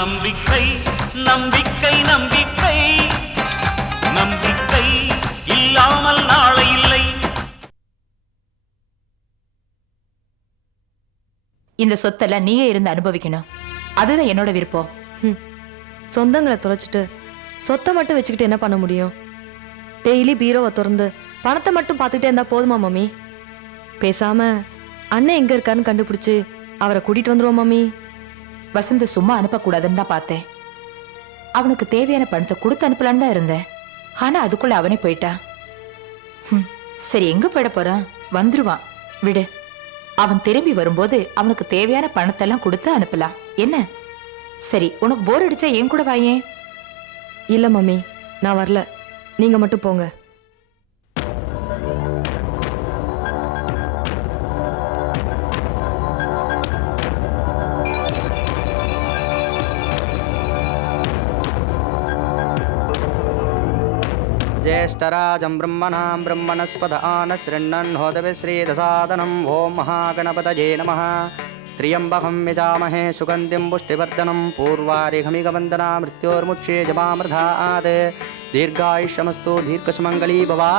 நம்பிக்கை நம்பிக்கை நம்பிக்கை நம்பிக்கை இல்லாமல் நாளை இல்லை. இந்த சொத்தெல்லாம் நீயே இருந்து அனுபவிக்கணும். அதுதான் என்னோட விருப்பம். சொந்தங்களை தொலைச்சிட்டு சொத்தை மட்டும் வச்சுக்கிட்டு என்ன பண்ண முடியும்? டெய்லி பீரோவை திறந்து பணத்தை மட்டும் பார்த்துக்கிட்டே இருந்தா போதுமா மம்மி? பேசாம அண்ணன் எங்க இருக்காருன்னு கண்டுபிடிச்சு அவரை கூட்டிட்டு வந்துருவோம் மம்மி. வசந்த சும்மா அனுப்பக்கூடாதுன்னு தான் பார்த்தேன். அவனுக்கு தேவையான பணத்தை கொடுத்து அனுப்பலான்னு தான் இருந்தேன். ஆனா அதுக்குள்ள அவனே போயிட்டான். சரி, எங்க போயிட போறான்? வந்துருவான், விடு. அவன் திரும்பி வரும்போது அவனுக்கு தேவையான பணத்தெல்லாம் கொடுத்து அனுப்பலாம். என்ன? சரி, உனக்கு போர் அடிச்சா என் கூட வாயேன். இல்ல மம்மி, நான் வரல, நீங்க மட்டும் போங்க. ज्येष्ठराजं ब्रह्मणां ब्रह्मणस्पद आनशृण्वन्नोदवे श्रीदसादनं ॐ महागणपतये नमः। त्र्यम्बकं यजामहे सुगन्धिं पुष्टिवर्धनं पूर्वारिघमिगवन्दना मृत्योर्मुच्ये जपामृधात् दीर्घायुष्यमस्तु दीर्घसुमङ्गली भवा।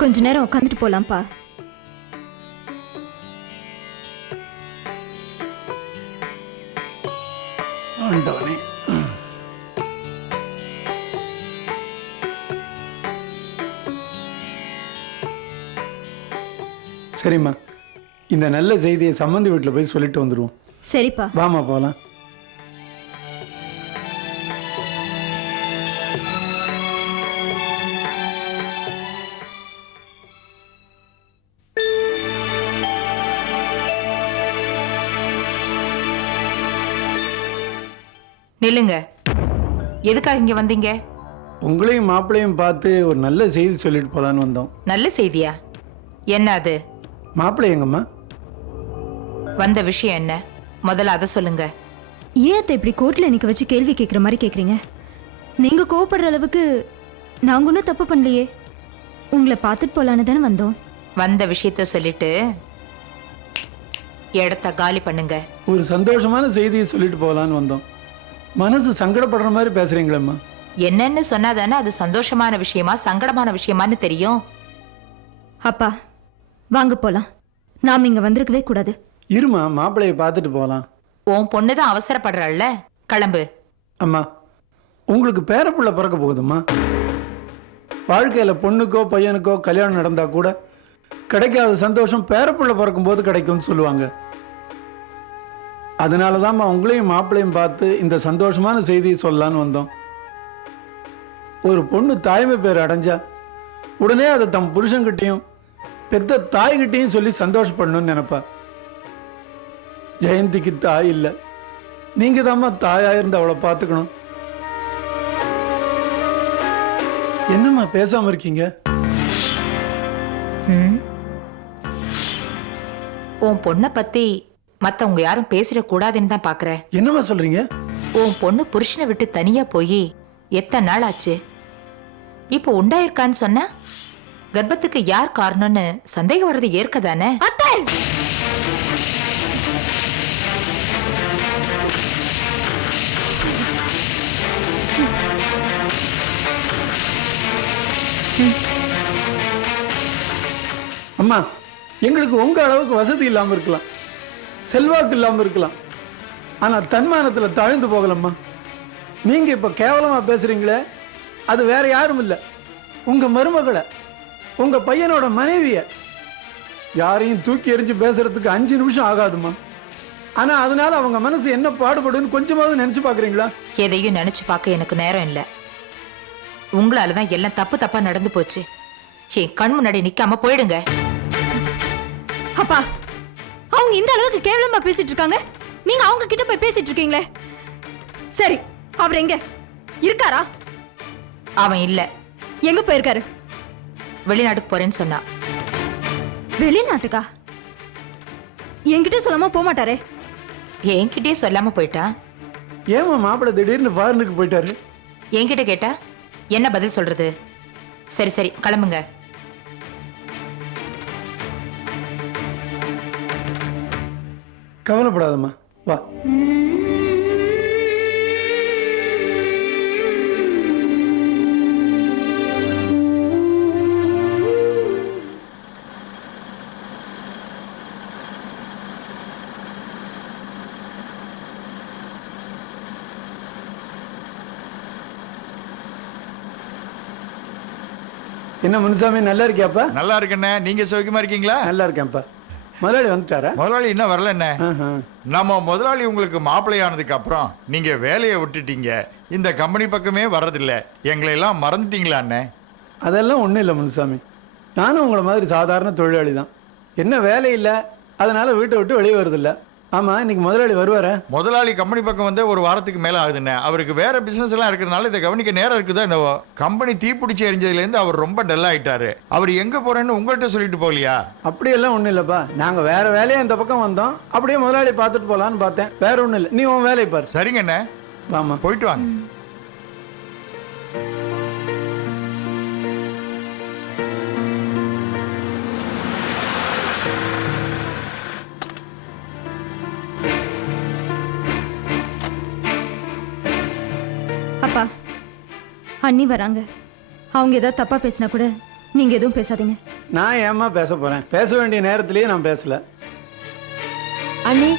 கொஞ்ச நேரம் உட்காந்துட்டு போலாம்ப்பா. ஆண்டவனே, சரிம்மா, இந்த நல்ல செய்தியை சம்பந்தி வீட்டில் போய் சொல்லிட்டு வந்துடுவோம். சரிப்பா, வாமா போகலாம். நில்லுங்க. எதுக்காக இங்க வந்தீங்க? உங்களையும் மாப்பிள்ளையும் பார்த்து ஒரு நல்ல செய்தி சொல்லிட்டு போலான்னு வந்தோம். நல்ல செய்தியா? என்ன அது? மாப்பிள்ளை எங்கம்மா? வந்த விஷயம் என்ன? முதல்ல அதை சொல்லுங்க. ஏன் இப்படி கோர்ட்ல நிக்க வச்சு கேள்வி கேட்குற மாதிரி கேட்குறீங்க? நீங்க கோவப்படுற அளவுக்கு நாங்க ஒன்றும் தப்பு பண்ணலையே. உங்களை பார்த்துட்டு போலான்னு தானே வந்தோம். வந்த விஷயத்த சொல்லிட்டு இடத்த காலி பண்ணுங்க. ஒரு சந்தோஷமான செய்தியை சொல்லிட்டு போகலான்னு வந்தோம். மனசு சங்கடப்படுற மாதிரி பேசுறீங்களேம்மா. என்னன்னு சொன்னாதானே அது சந்தோஷமான விஷயமா சங்கடமான விஷயமான்னு தெரியும். அப்பா வாங்க போலாம். நாம் இங்க வந்திருக்கவே கூடாது. இருமா, மாப்பிள்ளையை பார்த்துட்டு போகலாம். உன் பொண்ணுதான் அவசரப்படுறாள்ல, கிளம்பு. அம்மா, உங்களுக்கு பேரப்புள்ள பிறக்க போகுதும்மா. வாழ்க்கையில் பொண்ணுக்கோ பையனுக்கோ கல்யாணம் நடந்தா கூட கிடைக்காத சந்தோஷம் பேரப்புள்ள பிறக்கும் போது கிடைக்கும்னு சொல்லுவாங்க. அதனால தான்மா உங்களையும் மாப்பிள்ளையும் பார்த்து இந்த சந்தோஷமான செய்தியை சொல்லலான்னு வந்தோம். ஒரு பொண்ணு தாய்மை பேர் அடைஞ்சா உடனே அதை தம் புருஷன்கிட்டையும் பெத்த தாய்கிட்டையும் சொல்லி சந்தோஷப்படணும்னு நினைப்பா. ஜெயந்திக்கு தாய் இல்லை, நீங்க தாம்மா தாயாயிருந்து அவளை பார்த்துக்கணும். என்னம்மா பேசாம இருக்கீங்க? உன் பொண்ணை பத்தி மத்தவங்க யாரும் பேசிடக்கூடாதுன்னு தான் பாக்குறேன். என்னம்மா சொல்றீங்க? உன் பொண்ணு புருஷனை விட்டு தனியா போய் எத்தனை நாள் ஆச்சு? இப்போ உண்டாயிருக்கான்னு சொன்னா கர்ப்பத்துக்கு யார் காரணம்னு சந்தேகம் வர்றது ஏற்கதானே? அம்மா, எங்களுக்கு உங்க அளவுக்கு வசதி இல்லாம இருக்கலாம், செல்வாக்கு இல்லாம இருக்கலாம், ஆனா தன்மானத்துல தாழ்ந்து போகலம்மா. நீங்க இப்ப கேவலமா பேசுறீங்களே, அது வேற யாரும் இல்ல, உங்க மருமகளை, உங்க பையனோட மனைவிய. யாரையும் தூக்கி எறிஞ்சு பேசுறதுக்கு 5 நிமிஷம் ஆகாதுமா. ஆனா அதனால அவங்க மனசு என்ன பாடுபடுன்னு கொஞ்சமாவது நினைச்சு பாக்குறீங்களா? எதையும் நினைச்சு பார்க்க எனக்கு நேரம் இல்ல. உங்களாலதான் எல்லாம் தப்பு தப்பா நடந்து போச்சு. என் கண் முன்னாடி நிக்காம போயிடுங்க. அப்பா, அவங்க இந்த அளவுக்கு கேவலமா பேசிட்டு இருக்காங்க, நீங்க அவங்க கிட்ட போய் பேசிட்டு இருக்கீங்களே. சரி, அவர் எங்க? இருக்காரா? அவன் இல்ல, எங்க போயிருக்காரு? வெளிநாட்டுக்கு போறேன்னு சொன்னான். வெளிநாட்டுக்கா? என்கிட்ட சொல்லாம போக மாட்டாரே. என்கிட்டயே சொல்லாம போயிட்டான். ஏமா மாப்பிள்ளை திடீர்னு ஃபாரினுக்கு போயிட்டாரு? என்கிட்ட கேட்டா என்ன பதில் சொல்றது? சரி சரி கிளம்புங்க. கவலைப்படாதம்மா, வா. என்ன முனுசாமி, நல்லா இருக்கியாப்பா? நல்லா இருக்கண்ணே. நீங்க சௌக்கியமா இருக்கீங்களா? நல்லா இருக்கேன்ப்பா. முதலாளி வந்துட்டாரா? முதலாளி இன்னும் வரல என்ன? ஆஹா. நம்ம முதலாளி உங்களுக்கு மாப்பிள்ளையானதுக்கு அப்புறம் நீங்க வேலையை விட்டுட்டீங்க, இந்த கம்பெனி பக்கமே வர்றதில்ல, எங்களை எல்லாம் மறந்துட்டீங்களா அண்ணே? அதெல்லாம் ஒன்றும் இல்லை முனுசாமி, நானும் உங்களை மாதிரி சாதாரண தொழிலாளி தான். என்ன வேலை இல்லை, அதனால வீட்டை விட்டு வெளியே வருதில்ல. ஆமாம், இன்னைக்கு முதலாளி வருவாரா? முதலாளி கம்பெனி பக்கம் வந்து ஒரு வாரத்துக்கு மேலே ஆகுதுண்ணே. அவருக்கு வேற பிசினஸ் எல்லாம் இருக்கிறதுனால இதை கவனிக்க நேரம் இருக்குதோ என்னவோ. கம்பெனி தீப்பிடிச்சி எரிஞ்சதுலேருந்து அவர் ரொம்ப டல் ஆயிட்டாரு. அவர் எங்க போறேன்னு உங்கள்கிட்ட சொல்லிட்டு போகலையா? அப்படியெல்லாம் ஒன்றும் இல்லைப்பா, நாங்கள் வேற வேலையை இந்த பக்கம் வந்தோம், அப்படியே முதலாளி பார்த்துட்டு போகலான்னு பார்த்தேன். வேற ஒன்றும் இல்லை, நீ உன் வேலையை பாரு. சரிங்கண்ணே, வாமா, போயிட்டு வாங்க. அப்பா, அண்ணி வராங்க. அவங்க ஏதாவது தப்பா பேசினா கூட நீங்க எதுவும் பேசாதீங்க. நான் ஏம்மா பேச போறேன்? பேச வேண்டிய நேரத்திலேயே நான் பேசல. அண்ணி,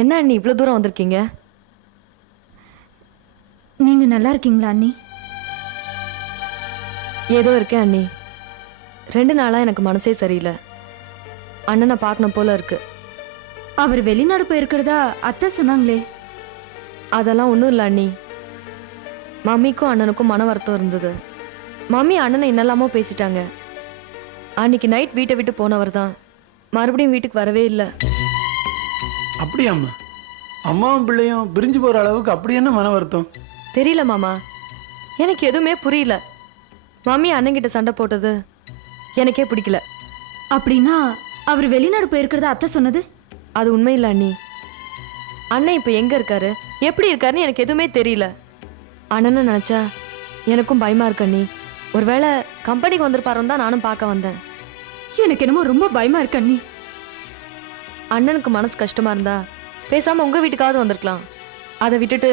என்ன அண்ணி இவ்வளோ தூரம் வந்திருக்கீங்க? நீங்க நல்லா இருக்கீங்களா அண்ணி? ஏதோ இருக்கேன் அண்ணி. 2 நாளா எனக்கு மனசே சரியில்லை. அண்ணனை பார்க்கணும் போல இருக்கு. அவர் வெளிநாடு போயிருக்கிறதா அத்தை சொன்னாங்களே. அதெல்லாம் ஒன்றும் இல்லை அண்ணி. மம்மிக்கும் அண்ணனுக்கும் மன வருத்தம் இருந்தது. மம்மி அண்ணனை என்னெல்லாமோ பேசிட்டாங்க. அன்னைக்கு நைட் வீட்டை விட்டு போனவர் தான் மறுபடியும் வீட்டுக்கு வரவே இல்லை. அப்படியாம்மா? அம்மாவும் பிள்ளையும் பிரிஞ்சு போற அளவுக்கு அப்படி என்ன மன வருத்தம்? தெரியல மாமா, எனக்கு எதுவுமே புரியல. மம்மி அண்ணன்கிட்ட சண்டை போட்டது எனக்கே பிடிக்கல. அப்படின்னா அவர் வெளிநாடு போயிருக்கிறதா அத்தை சொன்னது அது உண்மை இல்லை அண்ணி. அண்ணன் இப்போ எங்கே இருக்காரு, எப்படி இருக்காருன்னு எனக்கு எதுவுமே தெரியல. அண்ணனை நினச்சா எனக்கும் பயமா இருக்கு அண்ணி. ஒருவேளை கம்பெனிக்கு வந்திருப்பாருன்னு தான் நானும் பார்க்க வந்தேன். எனக்கு என்னமோ ரொம்ப பயமா இருக்கு அண்ணி. அண்ணனுக்கு மனசு கஷ்டமா இருந்தா பேசாம உங்க வீட்டுக்காவது வந்திருக்கலாம். அதை விட்டுட்டு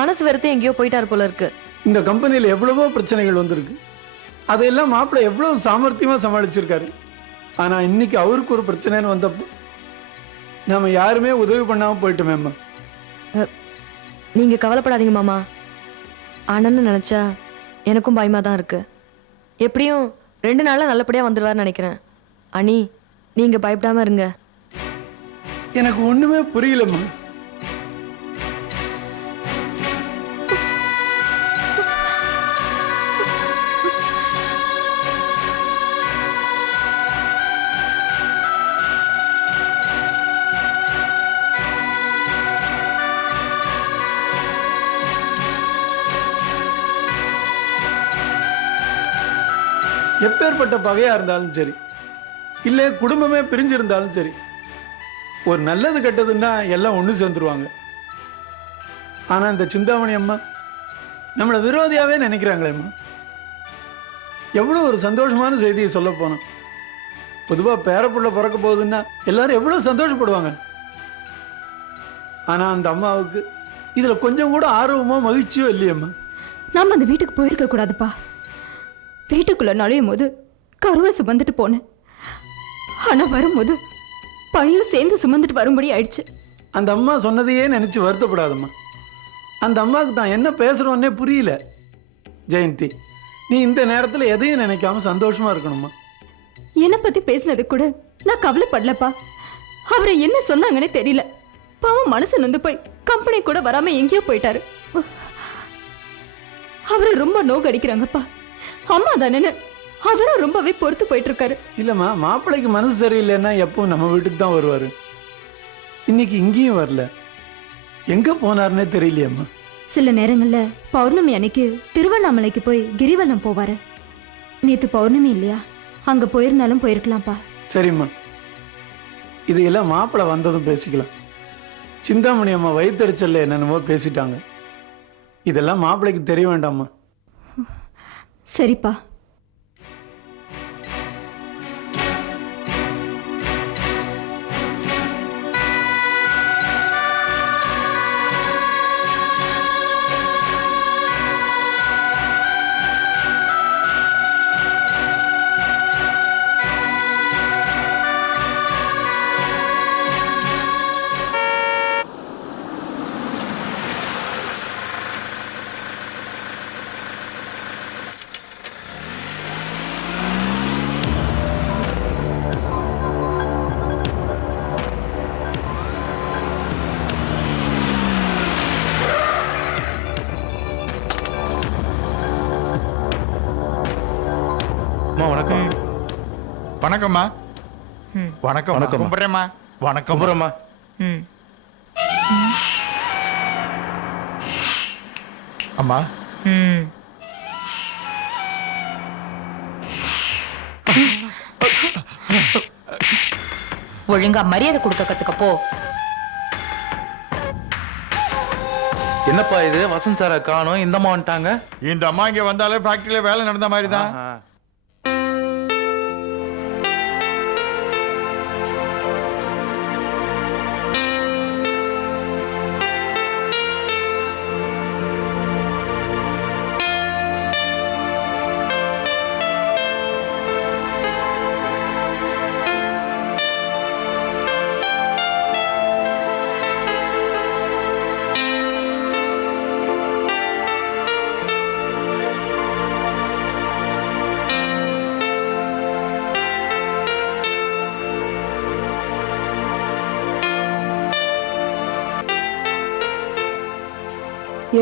மனசு வெறுத்து எங்கேயோ போயிட்டாரு போல இருக்கு. இந்த கம்பெனியில் எவ்வளவோ பிரச்சனைகள் வந்திருக்கு, அதையெல்லாம் மாப்பிள்ளை எவ்வளவு சாமர்த்தியமா சமாளிச்சிருக்காரு. ஆனா இன்னைக்கு அவருக்கு ஒரு பிரச்சனைன்னு வந்தப்போ நாம யாருமே உதவி பண்ணாம போயிட்டோமேம்மா. நீங்க கவலைப்படாதீங்க மாமா. அண்ணன்னு நினைச்சா எனக்கும் பயமா தான் இருக்கு. எப்படியும் 2 நாள்ல நல்லபடியா வந்துருவாருன்னு நினைக்கிறேன். அண்ணி, நீங்க பயப்படாம இருங்க. எனக்கு ஒண்ணுமே புரியலம்மா. எப்பேற்பட்ட பகையா இருந்தாலும் சரி, இல்லை குடும்பமே பிரிஞ்சிருந்தாலும் சரி, ஒரு நல்லது கெட்டதுன்னா எல்லாம் ஒன்று சேர்ந்துருவாங்க. ஆனால் இந்த சிந்தாமணி அம்மா நம்மளை விரோதியாவே நினைக்கிறாங்களேம்மா. எவ்வளோ ஒரு சந்தோஷமான செய்தியை சொல்ல போனோம். பொதுவாக பேரப்புள்ள பிறக்க போகுதுன்னா எல்லாரும் எவ்வளோ சந்தோஷப்படுவாங்க. ஆனால் அந்த அம்மாவுக்கு இதில் கொஞ்சம் கூட ஆர்வமோ மகிழ்ச்சியோ இல்லையம்மா. நாம அந்த வீட்டுக்கு போயிருக்க கூடாதுப்பா. வீட்டுக்குள்ள நுழையும் போது கருவை சுமந்துட்டு போனேன். ஆனா வரும்போது பழியும் சேர்ந்து சுமந்துட்டு வரும்படி ஆயிடுச்சு. அந்த அம்மா சொன்னதையே நினைச்சு வருத்தப்படாதம்மா. அந்த அம்மாவுக்கு தான் என்ன பேசுறோன்னே புரியல. ஜெயந்தி, நீ இந்த நேரத்தில் எதையும் நினைக்காம சந்தோஷமா இருக்கணுமா. என்னை பத்தி பேசினது கூட நான் கவலைப்படலப்பா. அவரை என்ன சொன்னாங்கன்னே தெரியல. பாவம் மனசு நொந்து போய் கம்பெனி கூட வராம எங்கேயோ போயிட்டாரு. அவரை ரொம்ப நோக்கடிக்கிறாங்கப்பா. அம்மா தானே, அவரும் ரொம்பவே பொறுத்து போயிட்டு இருக்காரு. இல்லம்மா, மாப்பிள்ளைக்கு மனசு சரியில்லைன்னா எப்போ நம்ம வீட்டுக்கு தான் வருவாரு. இன்னைக்கு இங்கேயும் வரல. எங்கே போனார்னே தெரியலையம்மா. சில நேரங்கள்ல பௌர்ணமி அன்னைக்கு திருவண்ணாமலைக்கு போய் கிரிவலம் போவாரு. நேத்து பௌர்ணமி இல்லையா, அங்க போயிருந்தாலும் போயிருக்கலாம்ப்பா. சரிம்மா, இதையெல்லாம் மாப்பிள்ளை வந்ததும் பேசிக்கலாம். சிந்தாமணி அம்மா வயிற்றுச்சல்ல என்னென்னமோ பேசிட்டாங்க. இதெல்லாம் மாப்பிள்ளைக்கு தெரிய வேண்டாம்மா. சரிப்பா. வணக்கம். வணக்கம்மா. வணக்கம். வணக்கம். கும்பிட்றேம்மா. வணக்கம். கும்பிட்றேம்மா. அம்மா. ஒழுங்கா மரியாதை கொடுக்க கத்துக்க போ. என்னப்பா இது, வசந்த் சாரை காணோம், இந்த அம்மா வந்துட்டாங்க. இந்த அம்மா இங்க வந்தாலே ஃபேக்டரியில வேலை நடந்த மாதிரி தான்.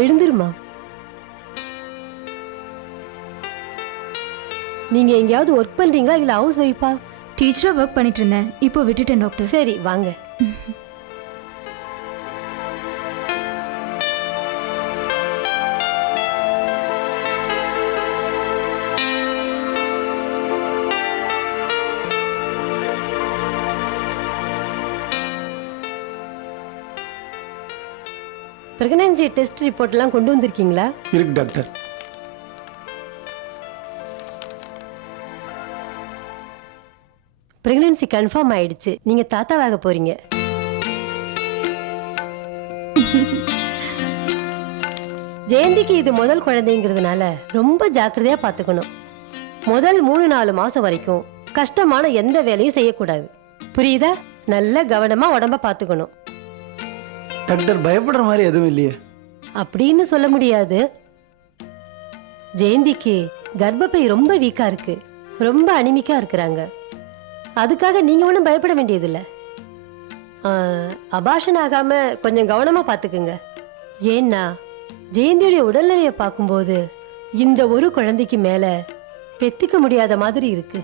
எழுந்துருமா. நீங்க எங்கேயாவது ஒர்க் பண்றீங்களா இல்ல ஹவுஸ் ஒய்ஃபா? டீச்சரா ஒர்க் பண்ணிட்டு இருந்தேன், இப்போ விட்டுட்டேன் டாக்டர். சரி வாங்க. பிரெக்னன்சி டெஸ்ட் ரிப்போர்ட் எல்லாம் கொண்டு வந்திருக்கீங்களா? இருக்கு டாக்டர். பிரெக்னன்சி கன்ஃபார்ம் ஆயிடுச்சு. நீங்க தாத்தாவாக போறீங்க. ஜெயந்திக்கு இது முதல் குழந்தைங்கிறதுனால ரொம்ப ஜாக்கிரதையா பாத்துக்கணும். முதல் 3-4 மாசம் வரைக்கும் கஷ்டமான எந்த வேலையும் செய்யக்கூடாது. புரியுதா? நல்ல கவனமா உடம்ப பாத்துக்கணும். டாக்டர், பயப்படுற மாதிரி எதுவும் இல்லையே? அப்படின்னு சொல்ல முடியாது. ஜெயந்திக்கு கர்ப்பப்பை ரொம்ப வீக்கா இருக்கு, ரொம்ப அனிமிக்கா இருக்கிறாங்க. அதுக்காக நீங்க ஒன்றும் பயப்பட வேண்டியதில்லை. அபாஷன் ஆகாம கொஞ்சம் கவனமா பாத்துக்குங்க. ஏன்னா ஜெயந்தியுடைய உடல்நிலையை பார்க்கும்போது இந்த ஒரு குழந்தைக்கு மேல பெத்துக்க முடியாத மாதிரி இருக்கு.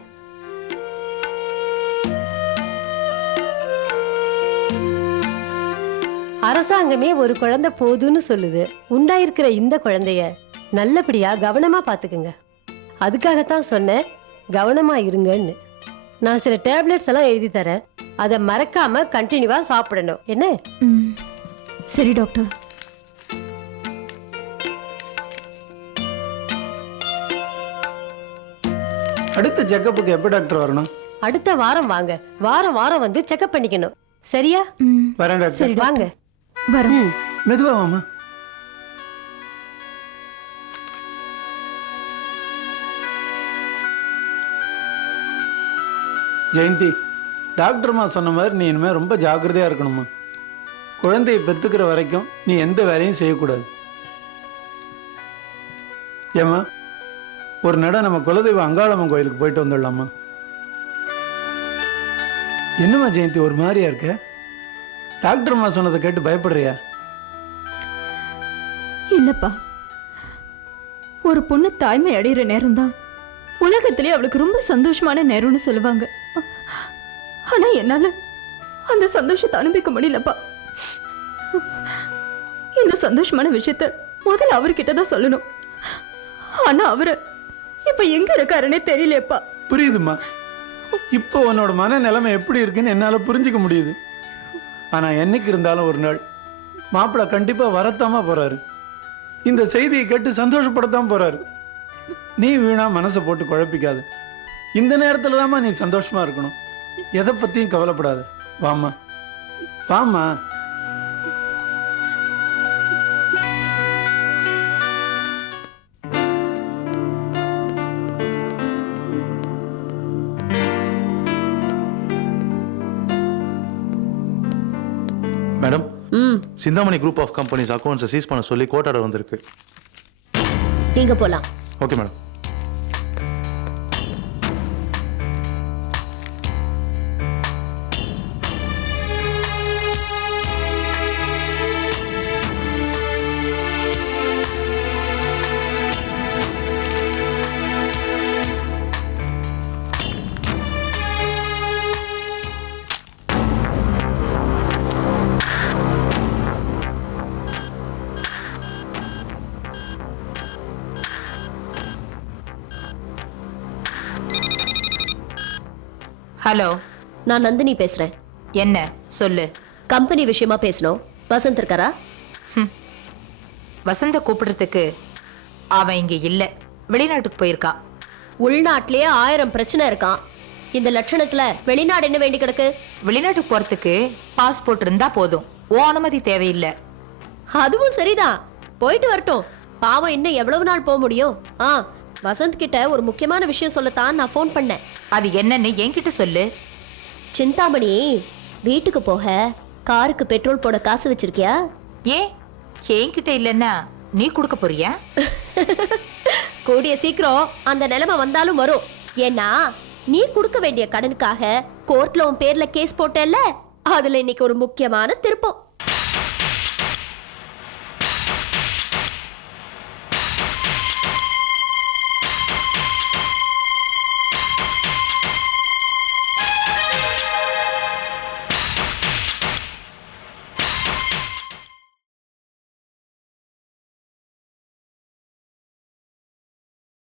அரசாங்கமே ஒரு குழந்தை போதுன்னு சொல்லுது. உண்டாயிருக்கிற இந்த குழந்தைய நல்லபடியா கவனமா பாத்துக்குங்க. அதுக்காகத்தான் சொன்னேன் கவனமா இருங்கன்னு. நான் சில டேப்லெட்ஸ் எல்லாம் எழுதி தரேன், அதை மறக்காம கண்டினியூவா சாப்பிடணும். என்ன? சரி டாக்டர். அடுத்த செக்கப்புக்கு எப்போ டாக்டர் வரணும்? அடுத்த வாரம் வாங்க. வாரம் வாரம் வந்து செக்அப் பண்ணிக்கணும். சரியா? வரேன் டாக்டர். சரி வாங்க. வரோம். மெதுவா மாமா. ஜெயந்தி, டாக்டர்மா சொன்ன மாதிரி நீ இனிமேல் ரொம்ப ஜாக்கிரதையாக இருக்கணுமா. குழந்தையை பெற்றுக்கிற வரைக்கும் நீ எந்த வேலையும் செய்யக்கூடாது. ஏம்மா, ஒரு நட நம்ம குலதெய்வ அங்காளம்மன் கோயிலுக்கு போயிட்டு வந்துடலாமா? என்னம்மா ஜெயந்தி ஒரு மாதிரியா இருக்க? டாக்டர்மா சொன்னதை கேட்டு பயப்படுறியா? இல்லப்பா, ஒரு பொண்ணு தாய்மை அடைகிற நேரம் தான் உலகத்திலே அவளுக்கு ரொம்ப சந்தோஷமான நேரம்னு சொல்லுவாங்க. ஆனா என்னால அந்த சந்தோஷத்தை அனுபவிக்க முடியலப்பா. இந்த சந்தோஷமான விஷயத்த முதல்ல அவர்கிட்ட தான் சொல்லணும். ஆனா அவரு இப்ப எங்க இருக்காருன்னே தெரியலையப்பா. புரியுதுமா, இப்போ உன்னோட மன நிலைமை எப்படி இருக்குன்னு என்னால புரிஞ்சுக்க முடியுது. ஆனா என்னைக்கு இருந்தாலும் ஒரு நாள் மாப்பிள்ளை கண்டிப்பா வரத்தாமா போறாரு. இந்த செய்தியை கேட்டு சந்தோஷப்படத்தான் போறாரு. நீ வீணா மனசை போட்டு குழப்பிக்காத. இந்த நேரத்துல தாம்மா நீ சந்தோஷமா இருக்கணும். எதை பத்தியும் கவலைப்படாத. வாமா வாமா. Madam, Chintamani group of companies அக்கௌண்ட்ஸை சீஸ் பண்ண சொல்லி கோர்ட் ஆர்டர் வந்திருக்கு. நீங்க போலாம். Okay madam. ஹலோ, நான் நந்தினி பேசுறேன். என்ன சொல்லு. கம்பெனி விஷயமா பேசணும். வசந்த் இருக்காரா? வசந்த கூப்பிடுறதுக்கு அவன் இங்க இல்ல, வெளிநாட்டுக்கு போயிருக்கான். உள்நாட்டிலேயே 1000 பிரச்சனை இருக்கான். இந்த லட்சணத்துல வெளிநாடு என்ன வேண்டி கிடக்கு? வெளிநாட்டுக்கு போறதுக்கு பாஸ்போர்ட் இருந்தா போதும், ஓ அனுமதி தேவையில்லை. அதுவும் சரிதான், போயிட்டு வரட்டும். பாவம் இன்னும் எவ்வளவு நாள் போக முடியும்? வசந்த் கிட்ட ஒரு முக்கியமான விஷயம் சொல்லத்தான் நான் ஃபோன் பண்ணேன். அது என்னன்னு என்கிட்ட சொல்லு. சிந்தாமணி, வீட்டுக்கு போக காருக்கு பெட்ரோல் போட காசு வச்சிருக்கியா? ஏன் என்கிட்ட இல்லைன்னா நீ கொடுக்க போறியா? கூடிய சீக்கிரம் அந்த நிலைமை வந்தாலும் வரும். ஏன்னா நீ கொடுக்க வேண்டிய கடனுக்காக கோர்ட்ல உன் பேர்ல கேஸ் போட்டேல்ல, அதுல இன்னைக்கு ஒரு முக்கியமான திருப்பம்.